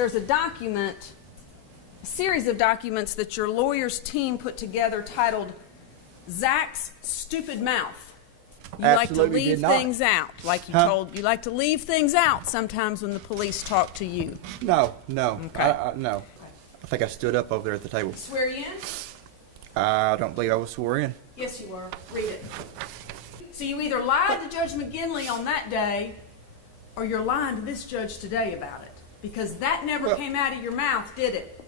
there's a document, a series of documents that your lawyer's team put together titled Zach's Stupid Mouth. You like to leave things out, like you told. You like to leave things out sometimes when the police talk to you. No. Okay. No. I think I stood up over there at the table. Swear you in? I don't believe I was sworn in. Yes, you were. Read it. So you either lied to Judge McGinley on that day, or you're lying to this judge today about it. Because that never came out of your mouth, did it?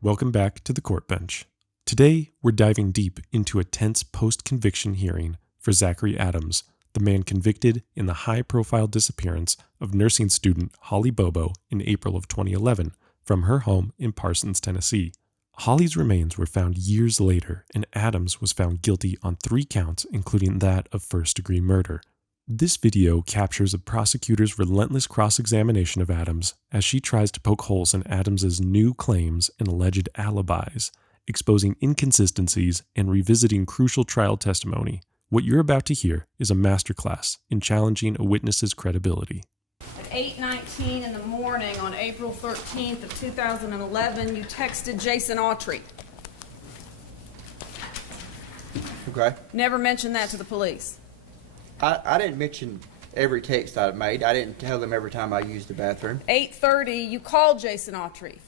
Welcome back to the court bench. Today, we're diving deep into a tense post-conviction hearing for Zachary Adams, the man convicted in the high-profile disappearance of nursing student Holly Bobo in April of 2011 from her home in Parsons, Tennessee. Holly's remains were found years later, and Adams was found guilty on 3 counts, including that of first-degree murder. This video captures a prosecutor's relentless cross-examination of Adams as she tries to poke holes in Adams's new claims and alleged alibis, exposing inconsistencies and revisiting crucial trial testimony. What you're about to hear is a masterclass in challenging a witness's credibility. At 8:19 in the morning on April 13th of 2011, you texted Jason Autry. Okay. Never mentioned that to the police. I didn't mention every text I made. I didn't tell them every time I used the bathroom. 8:30, you called Jason Autry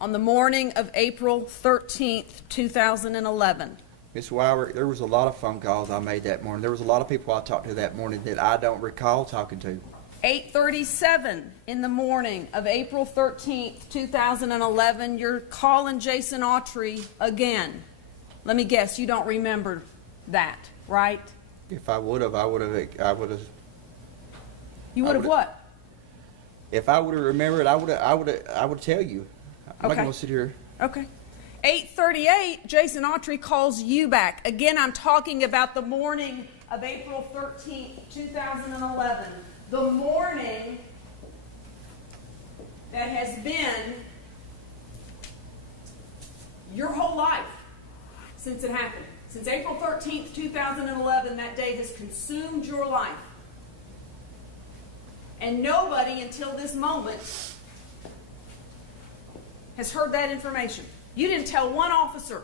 on the morning of April 13th, 2011. Ms. Weiler, there was a lot of phone calls I made that morning. There was a lot of people I talked to that morning that I don't recall talking to. 8:37 in the morning of April 13th, 2011, you're calling Jason Autry again. Let me guess, you don't remember that, right? If I would have, I would have. You would have what? If I would have remembered, I would tell you. I'm not going to sit here. Okay. 8:38, Jason Autry calls you back. Again, I'm talking about the morning of April 13th, 2011. The morning that has been your whole life since it happened. Since April 13th, 2011, that day has consumed your life. And nobody until this moment has heard that information. You didn't tell one officer.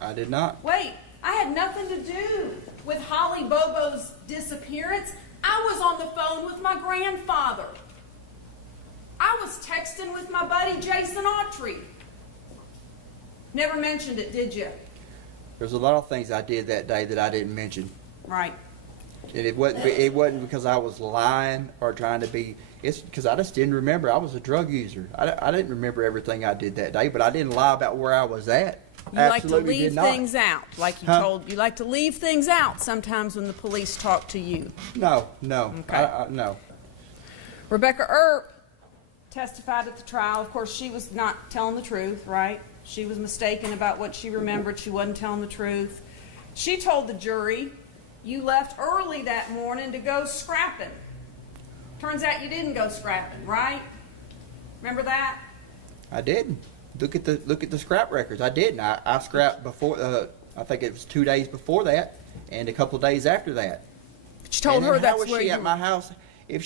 I did not. Wait, I had nothing to do with Holly Bobo's disappearance. I was on the phone with my grandfather. I was texting with my buddy Jason Autry. Never mentioned it, did you? There's a lot of things I did that day that I didn't mention. Right. And it wasn't because I was lying or trying to be. It's because I just didn't remember. I was a drug user. I didn't remember everything I did that day, but I didn't lie about where I was at. You like to leave things out, like you told. You like to leave things out sometimes when the police talk to you. No. Okay. No. Rebecca Earp testified at the trial. Of course, she was not telling the truth, right? She was mistaken about what she remembered. She wasn't telling the truth. She told the jury you left early that morning to go scrapping. Turns out you didn't go scrapping, right? Remember that? I didn't. Look at the scrap records. I didn't. I scrapped before. I think it was 2 days before that, and a couple of days after that. But you told her that's where you were. How was she at my house? If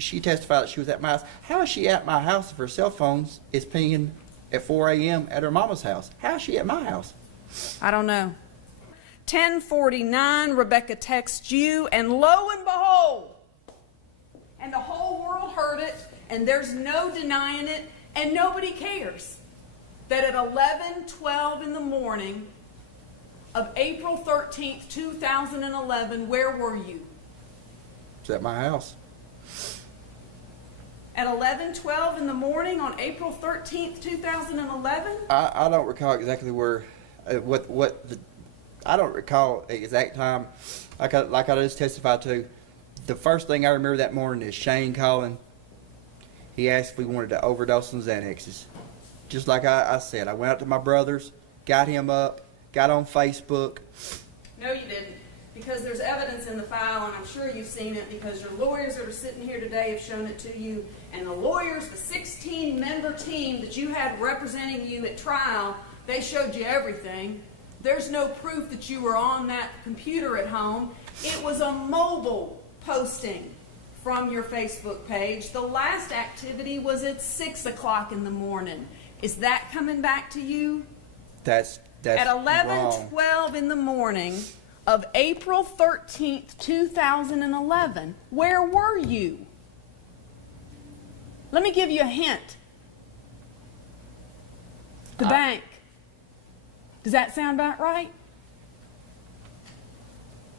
she testified that she was at my house, how is she at my house if her cell phone is pinging at 4 a.m. at her mama's house? How is she at my house? I don't know. 10:49, Rebecca texts you, and lo and behold, and the whole world heard it, and there's no denying it, and nobody cares, that at 11:12 in the morning of April 13th, 2011, where were you? It's at my house. At 11:12 in the morning on April 13th, 2011? I don't recall exactly where, I don't recall the exact time. Like I just testified to, the first thing I remember that morning is Shane calling. He asked if we wanted to overdose on Xanaxes. Just like I said, I went out to my brother's, got him up, got on Facebook. No, you didn't. Because there's evidence in the file, and I'm sure you've seen it because your lawyers that are sitting here today have shown it to you. And the lawyers, the 16-member team that you had representing you at trial, they showed you everything. There's no proof that you were on that computer at home. It was a mobile posting from your Facebook page. The last activity was at 6 o'clock in the morning. Is that coming back to you? That's At wrong. 11:12 in the morning of April 13th, 2011, where were you? Let me give you a hint. The bank. Does that sound about right?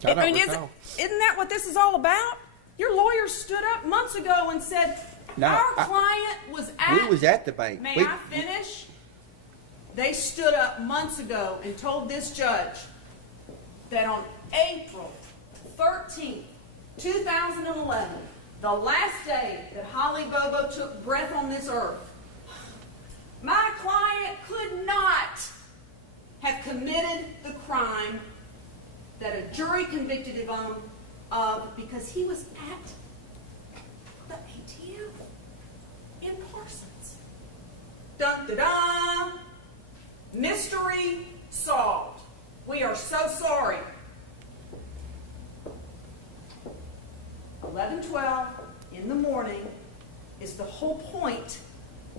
I don't isn't recall. that what this is all about? Your lawyer stood up months ago and said, No, our client was at... We was at the bank. May We- I finish? They stood up months ago and told this judge that on April 13th, 2011, the last day that Holly Bobo took breath on this earth, my client could not have committed the crime that a jury convicted him of because he was at the ATM in Parsons. Dun da da! Mystery solved. We are so sorry. 11:12 in the morning is the whole point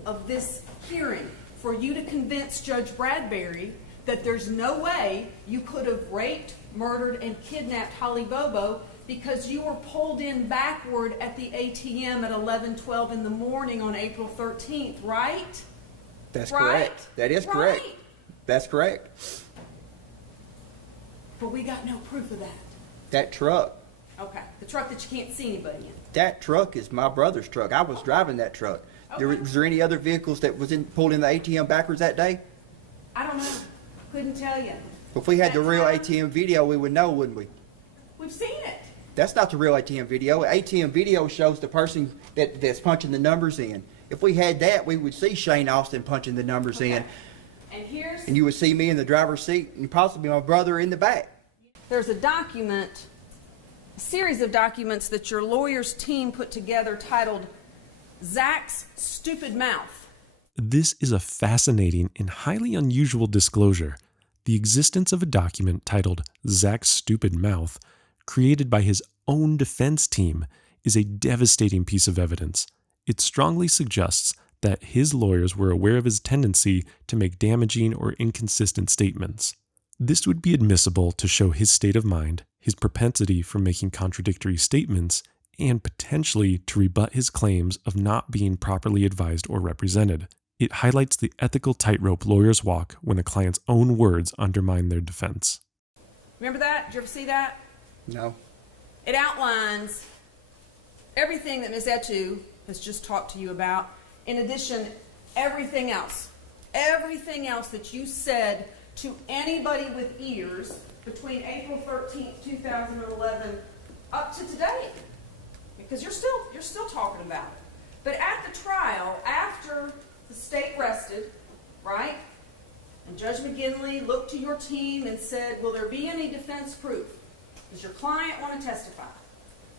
of this hearing, for you to convince Judge Bradbury that there's no way you could have raped, murdered, and kidnapped Holly Bobo because you were pulled in backward at the ATM at 11:12 in the morning on April 13th, right? That's Right? correct. That is correct. Right. That's correct. But we got no proof of that. That truck. Okay, the truck that you can't see anybody in. That truck is my brother's truck. I was driving that truck. Okay. Was there any other vehicles that was pulled in the ATM backwards that day? I don't know. Couldn't tell you. If we had the That real time- ATM video, we would know, wouldn't we? We've seen it. That's not the real ATM video. ATM video shows the person that's punching the numbers in. If we had that, we would see Shane Austin punching the numbers in, And here's... and you would see me in the driver's seat, and possibly my brother in the back. There's a document, a series of documents that your lawyer's team put together titled Zach's Stupid Mouth. This is a fascinating and highly unusual disclosure. The existence of a document titled Zach's Stupid Mouth, created by his own defense team, is a devastating piece of evidence. It strongly suggests that his lawyers were aware of his tendency to make damaging or inconsistent statements. This would be admissible to show his state of mind, his propensity for making contradictory statements, and potentially to rebut his claims of not being properly advised or represented. It highlights the ethical tightrope lawyers walk when a client's own words undermine their defense. Remember that? Did you ever see that? No. It outlines everything that Ms. Etu has just talked to you about. In addition, everything else that you said to anybody with ears between April 13th, 2011 up to today. Because you're still talking about it. But at the trial, after the state rested, right? And Judge McGinley looked to your team and said, will there be any defense proof? Does your client want to testify?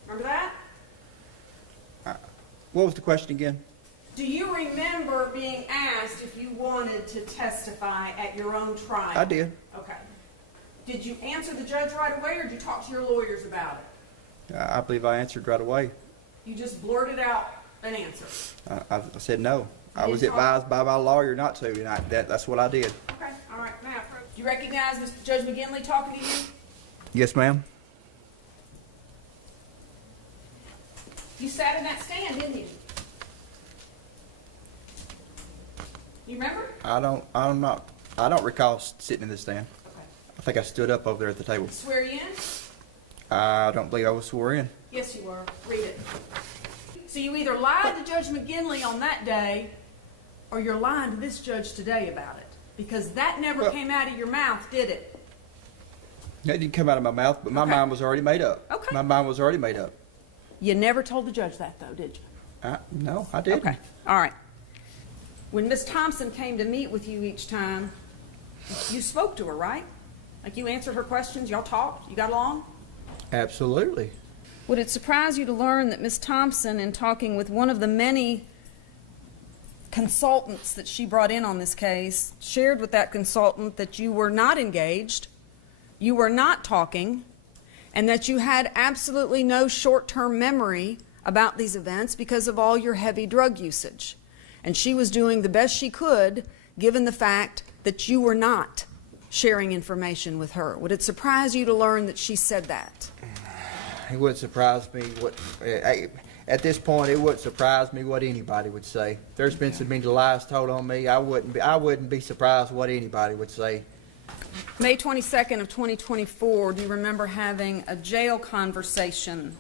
Remember that? What was the question again? Do you remember being asked if you wanted to testify at your own trial? I did. Okay. Did you answer the judge right away, or did you talk to your lawyers about it? I believe I answered right away. You just blurted out an answer. I said no. I You was didn't talk? advised by my lawyer not to, and that's what I did. Okay, all right. Now, do you recognize Mr. Judge McGinley talking to you? Yes, ma'am. You sat in that stand, didn't you? You remember? I don't recall sitting in the stand. Okay. I think I stood up over there at the table. Swear you in? I don't believe I was sworn in. Yes, you were. Read it. So you either lied to Judge McGinley on that day, or you're lying to this judge today about it. Because that never Well- came out of your mouth, did it? That didn't come out of my mouth, but my Okay. mind was already made up. Okay. My mind was already made up. You never told the judge that, though, did you? No, I didn't. Okay, all right. When Miss Thompson came to meet with you each time, you spoke to her, right? Like you answered her questions, y'all talked, you got along? Absolutely. Would it surprise you to learn that Miss Thompson, in talking with one of the many consultants that she brought in on this case shared with that consultant that you were not engaged, you were not talking, and that you had absolutely no short-term memory about these events because of all your heavy drug usage. And she was doing the best she could given the fact that you were not sharing information with her. Would it surprise you to learn that she said that? It wouldn't surprise me at this point. It wouldn't surprise me what anybody would say. There's been so many lies told on me. I wouldn't be surprised what anybody would say. May 22nd of 2024, do you remember having a jail conversation?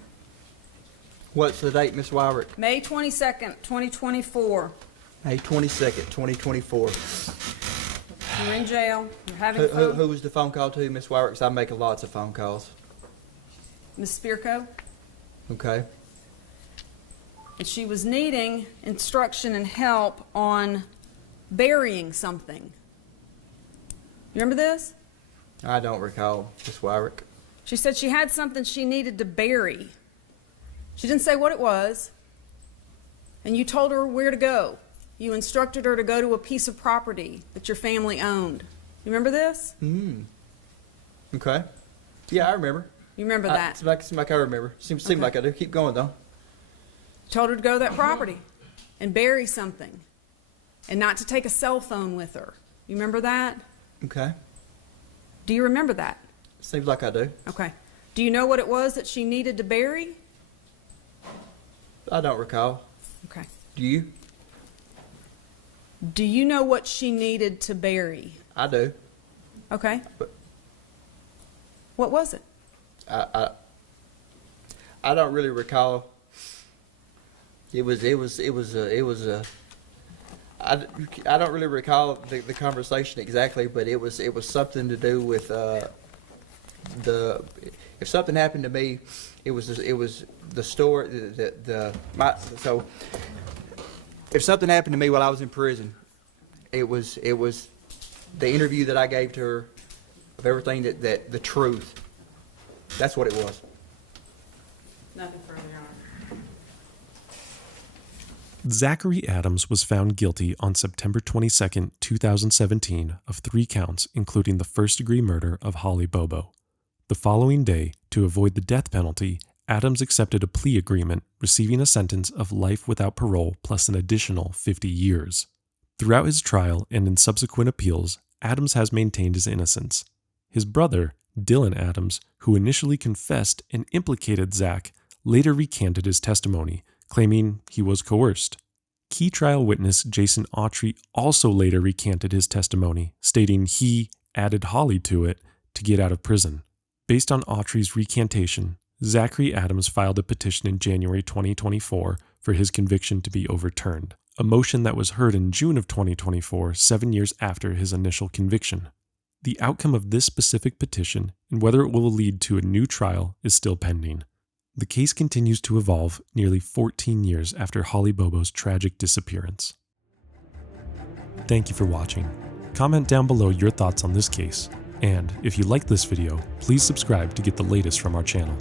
What's the date, Miss Wyrick? May 22nd, 2024. May 22nd, 2024. You're in jail. You're having fun. Who was the phone call to, Miss Wyrick? 'Cause I'm making lots of phone calls. Ms. Spirko. Okay. And she was needing instruction and help on burying something. You remember this? I don't recall, Miss Wyrick. She said she had something she needed to bury. She didn't say what it was. And you told her where to go. You instructed her to go to a piece of property that your family owned. You remember this? Okay. Yeah, I remember. You remember that? Seems like I remember. Seems like I do. Keep going, though. Told her to go to that property and bury something and not to take a cell phone with her. You remember that? Okay. Do you remember that? Seems like I do. Okay. Do you know what it was that she needed to bury? I don't recall. Okay. Do you? Do you know what she needed to bury? I do. Okay. But What was it? I don't really recall. I don't really recall the conversation exactly, but it was something to do with if something happened to me, it was the story so if something happened to me while I was in prison, it was the interview that I gave to her of everything that the truth. That's what it was. Nothing further on. Zachary Adams was found guilty on September 22, 2017 of 3 counts, including the first-degree murder of Holly Bobo. The following day, to avoid the death penalty, Adams accepted a plea agreement, receiving a sentence of life without parole plus an additional 50 years. Throughout his trial and in subsequent appeals, Adams has maintained his innocence. His brother, Dylan Adams, who initially confessed and implicated Zach, later recanted his testimony, claiming he was coerced. Key trial witness Jason Autry also later recanted his testimony, stating he added Holly to it to get out of prison. Based on Autry's recantation, Zachary Adams filed a petition in January 2024 for his conviction to be overturned, a motion that was heard in June of 2024, 7 years after his initial conviction. The outcome of this specific petition and whether it will lead to a new trial is still pending. The case continues to evolve nearly 14 years after Holly Bobo's tragic disappearance. Thank you for watching. Comment down below your thoughts on this case, and if you liked this video, please subscribe to get the latest from our channel.